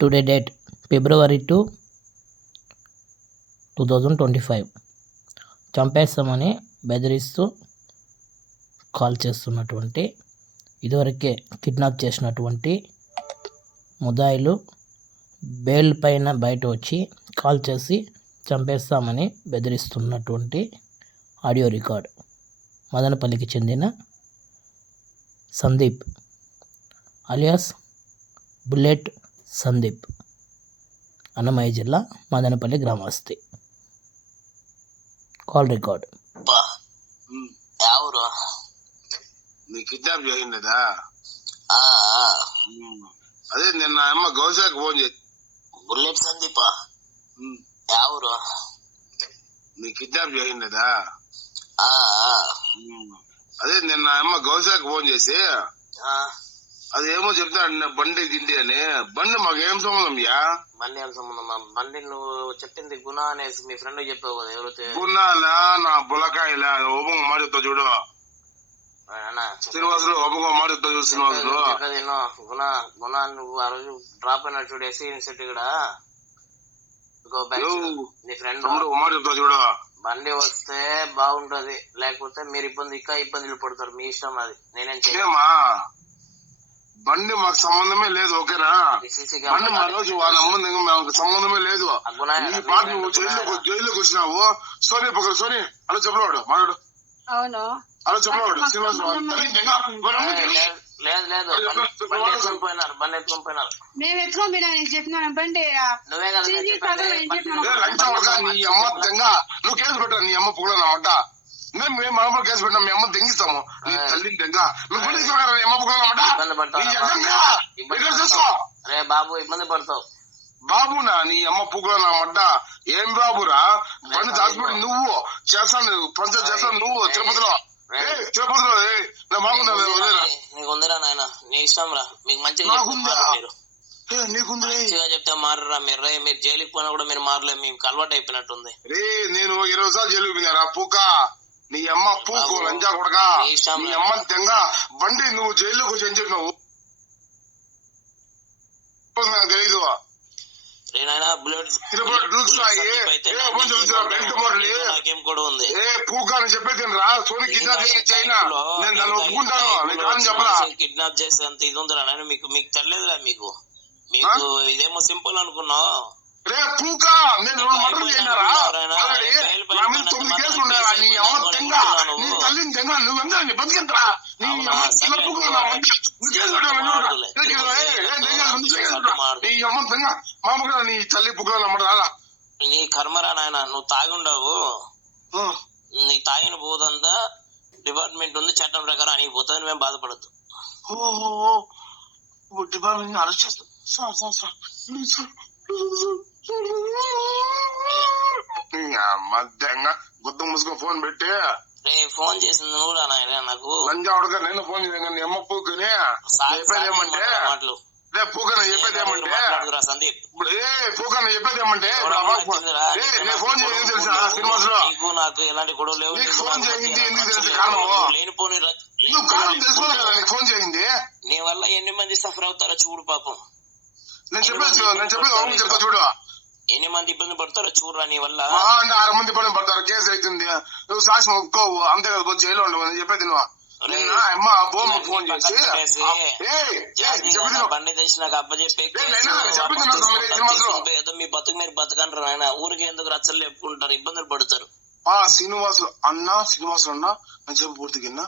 Today date February 2, 2025. చంపేస్తామని బెదిరిస్తూ call చేస్తున్నటువంటి, ఇదివరకే కిడ్నాప్ చేసినటువంటి ముద్దాయిలు బెయిల్ పైన బయట వచ్చి కాల్ చేసి చంపేస్తామని బెదిరిస్తున్నటువంటి ఆడియో రికార్డ్. మదనపల్లికి చెందిన సందీప్ అలియాస్ బుల్లెట్ సందీప్, అన్నమయ్య జిల్లా మదనపల్లి గ్రామస్తుడి. Call record. ఎవరు నీ కిడ్నాప్ చేసిండదా? అదే నిన్న అమ్మ గౌశాకి ఫోన్ చేసి బుల్లెట్ సందీపా ఎవరు నీ కిడ్నాప్ చేసిండదా? అదే నిన్న అమ్మ గౌశాకి ఫోన్ చేసి అదేమో చెప్తాడు బండి గిండి అని. బండి మాకు ఏం సంబంధం యా? బండి ఏం సంబంధం? బండి నువ్వు చెప్పింది గుణ అనేసి మీ ఫ్రెండ్ చెప్పావు కదా. ఎవరైతే గున్నాలా నా బులకాయలా ఓపంగా మాట చెప్తా చూడు. శ్రీనివాసులు ఓపంగా మాట చెప్తా చూడు. శ్రీనివాసులు గుణ గుణ నువ్వు ఆ రోజు డ్రాప్ అయినా చూడు. ఎస్సీ యూనివర్సిటీ కూడా నీ ఫ్రెండ్ మాట చెప్తా చూడు. బండి వస్తే బాగుంటది, లేకపోతే మీరు ఇబ్బందులు పడతారు. మీ ఇష్టం, అది నేనేం చేయమా. బండి మాకు సంబంధమే లేదు, ఓకేనా? బండి మా రోజు మాకు సంబంధమే లేదు. ఈ పాట నువ్వు జైల్లోకి వచ్చినావు. సోనీ పక్కన సోనీ అలా చెప్పవాడు మాట్లాడు. అవును, అలా చెప్పవాడు. మేము ఎత్తుకొని పోయినా చెప్పినాను. బండి నీ అమ్మ దెంగ నువ్వు కేసు పెట్టా. నీ అమ్మ పొగలన్నమాట. మేము మన కేసు పెట్టినా మీ అమ్మ దెంగిస్తాము. నీ తల్లిని దెంగ నువ్వు బండి తీసుకురా. నీ అమ్మ బాబు ఇబ్బంది పడతావు. బాబునా నీ అమ్మ పువ్వులన్నమాట. ఏం బాబురా? బండి దాచిపెట్టి నువ్వు చేస్తాను, పంచాయతీ చేస్తాను నువ్వు తిరుపతిలో. నీకుందిరా నాయన, నీ ఇష్టం రా. మీకు మంచిగా చెప్తే మారరా మీరు. మీరు జైలుకి పోయినా కూడా మీరు మారలేదు. మీకు అలవాటు అయిపోయినట్టుంది. రే నేను 20 సార్లు జైలుకి పోయినారా పూక? నీ అమ్మ పూకు లంజా కొడగా. నీ అమ్మ తెంగ బండి నువ్వు జైల్లోకి వచ్చి ఏం చెప్పినావు నాకు తెలీదు. కిడ్నాప్ చేసేంత ఇది ఉందిరా నాయన. మీకు తెలియదురా. మీకు ఇదేమో సింపుల్ అనుకున్నావు. రే పూక నేను 2 మర్డర్లు చేసినారా? 9 కేసులు ఉన్నారా? నీ అమ్మ తెంగ నీ తల్లిని తెంగ నువ్వెంత బతికింటరా? నీ అమ్మ నీ అమ్మ తెంగ మామూలుగా నీ తల్లి పుక్కులు అమ్మడు రాదా? నీ కర్మరా నాయన. నువ్వు తాగి ఉండవు. నీ తాగిన పోదంతా డిపార్ట్మెంట్ ఉంది, చట్టం ప్రకారం అని పోతుంది. మేము బాధపడద్దు. డిపార్ట్మెంట్ అరెస్ట్ చేస్తాం. గుద్దు ముసుగు ఫోన్ పెట్టి ఫోన్ చేసింది నువ్వు నాయన. నాకు లంజావుడుగా నేను ఫోన్ చేసాను. అమ్మ పూకని చెప్పేది ఏమంటే పూకన చెప్పేది ఏమంటే సందీప్ పూకన చెప్పేది ఏమంటే నేను ఫోన్ చేసింది తెలుసా? శ్రీనివాసులు నాకు ఎలాంటి గొడవ లేవు. నీకు ఫోన్ చేసింది ఎందుకు తెలుసు కారణం? లేనిపోని నువ్వు కారణం తెలుసుకోవాలి కదా. నీకు ఫోన్ చేసింది నీ వల్ల ఎన్ని మంది సఫర్ అవుతారో చూడు. పాపం నేను చెప్పేది చెప్తా చూడు. ఎన్ని మంది ఇబ్బంది పడతారో చూడరా నీ వల్ల. 6 మంది ఇబ్బంది పడతారు. కేసు అవుతుంది. నువ్వు సాక్ష్యం ఒప్పుకోవు, అంతే కదా. జైల్లో ఉండవు చెప్పేది నువ్వు. అమ్మ బోమ్మ ఫోన్ చేసి బండి తెచ్చినాక అబ్బ చెప్పి ఏదో మీ బతుకు మీరు బతకంటారు ఆయన. ఊరికి ఎందుకు రచ్చలు చెప్పుకుంటారు, ఇబ్బందులు పడతారు. శ్రీనివాసులు అన్న నేను చెప్పి పూర్తిగా